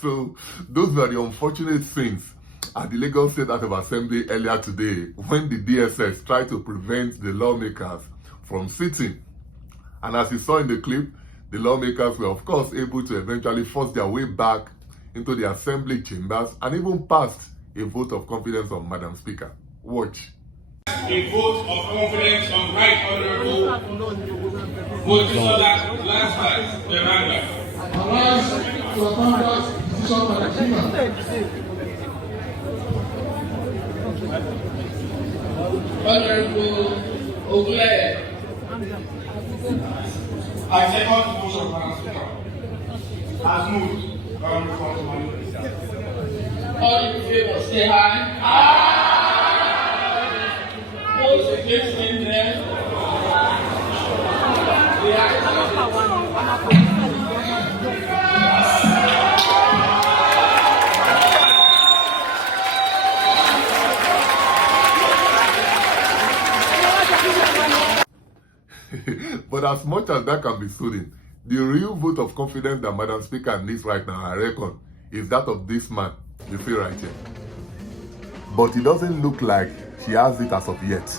So those were the unfortunate scenes at the Lagos State House of Assembly earlier today when the DSS tried to prevent the lawmakers from sitting. And as you saw in the clip, the lawmakers were of course able to eventually force their way back into the assembly chambers and even passed a vote of confidence on Madam Speaker. Watch. A vote of confidence on Right Honorable Mojisola last night, Emmanuel. Arise to accomplish decision by the King. Honorable Ogle. I second the motion of Madam Speaker. As moved by Honorable Manuel. All in favor, stay high. Aye. Those against him there. But as much as that can be soothing, the real vote of confidence that Madam Speaker needs right now, I reckon, is that of this man, you see right here. But it doesn't look like she has it as of yet.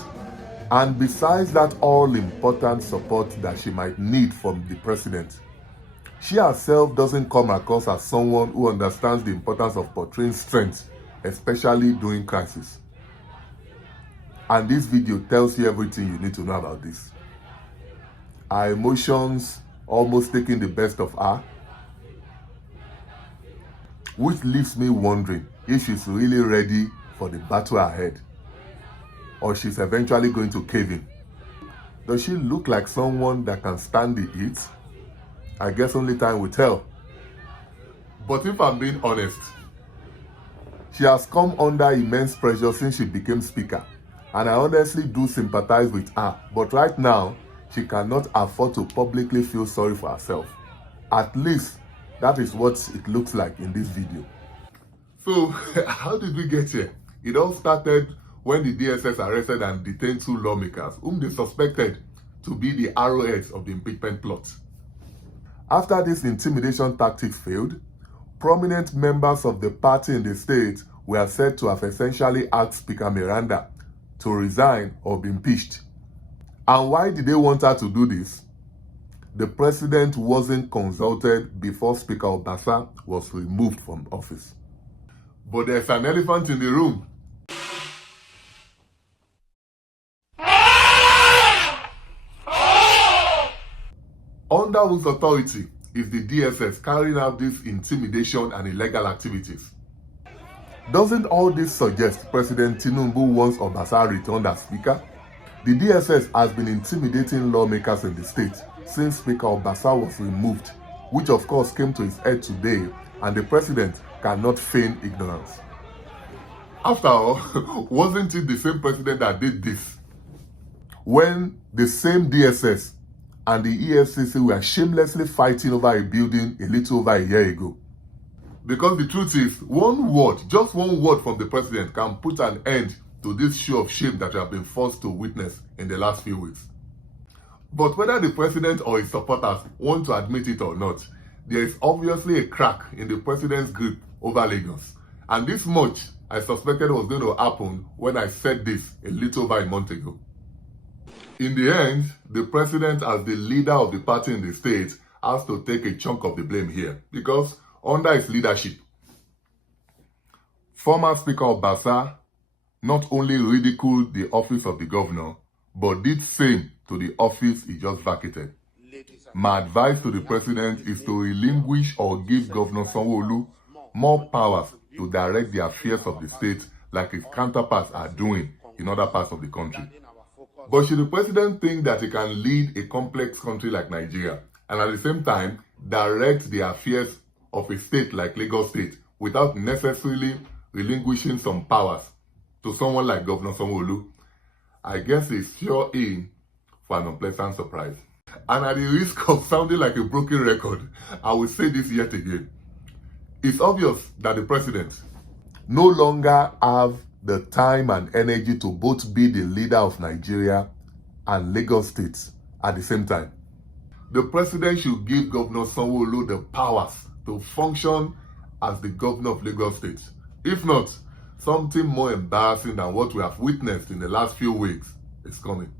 And besides that all-important support that she might need from the president, she herself doesn't come across as someone who understands the importance of portraying strength, especially during crisis. And this video tells you everything you need to know about this. her emotions almost taking the best of her, which leaves me wondering if she's really ready for the battle ahead, or she's eventually going to cave in. Does she look like someone that can stand the heat? I guess only time will tell. But if I'm being honest, she has come under immense pressure since she became speaker, and I honestly do sympathize with her, but right now, she cannot afford to publicly feel sorry for herself. At least, that is what it looks like in this video. So, how did we get here? It all started when the DSS arrested and detained 2 lawmakers whom they suspected to be the arrowheads of the impeachment plot. After these intimidation tactics failed, prominent members of the party in the state were said to have essentially asked Speaker Miranda to resign or be impeached. And why did they want her to do this? The president wasn't consulted before Speaker Obasa was removed from office. But there's an elephant in the room. Under whose authority is the DSS carrying out these intimidation and illegal activities? Doesn't all this suggest President Tinubu wants Obasa returned as Speaker? The DSS has been intimidating lawmakers in the state since Speaker Obasa was removed, which of course came to his head today, and the president cannot feign ignorance. After all, wasn't it the same president that did this when the same DSS and the EFCC were shamelessly fighting over a building a little over a year ago? Because the truth is, one word, just one word from the president can put an end to this show of shame that we have been forced to witness in the last few weeks. But whether the president or his supporters want to admit it or not, there is obviously a crack in the president's grip over Lagos. And this much I suspected was going to happen when I said this a little over a month ago. In the end, the president, as the leader of the party in the state, has to take a chunk of the blame here, because under his leadership, former Speaker Obasa not only ridiculed the office of the governor, but did same to the office he just vacated. My advice to the president is to relinquish or give Governor Sanwo-Olu more powers to direct the affairs of the state like his counterparts are doing in other parts of the country. But should the president think that he can lead a complex country like Nigeria and at the same time direct the affairs of a state like Lagos State without necessarily relinquishing some powers to someone like Governor Sanwo-Olu? I guess he's sure in for an unpleasant surprise. And at the risk of sounding like a broken record, I will say this yet again. It's obvious that the president no longer have the time and energy to both be the leader of Nigeria and Lagos State at the same time. The president should give Governor Sanwo-Olu the powers to function as the governor of Lagos State. If not, something more embarrassing than what we have witnessed in the last few weeks is coming.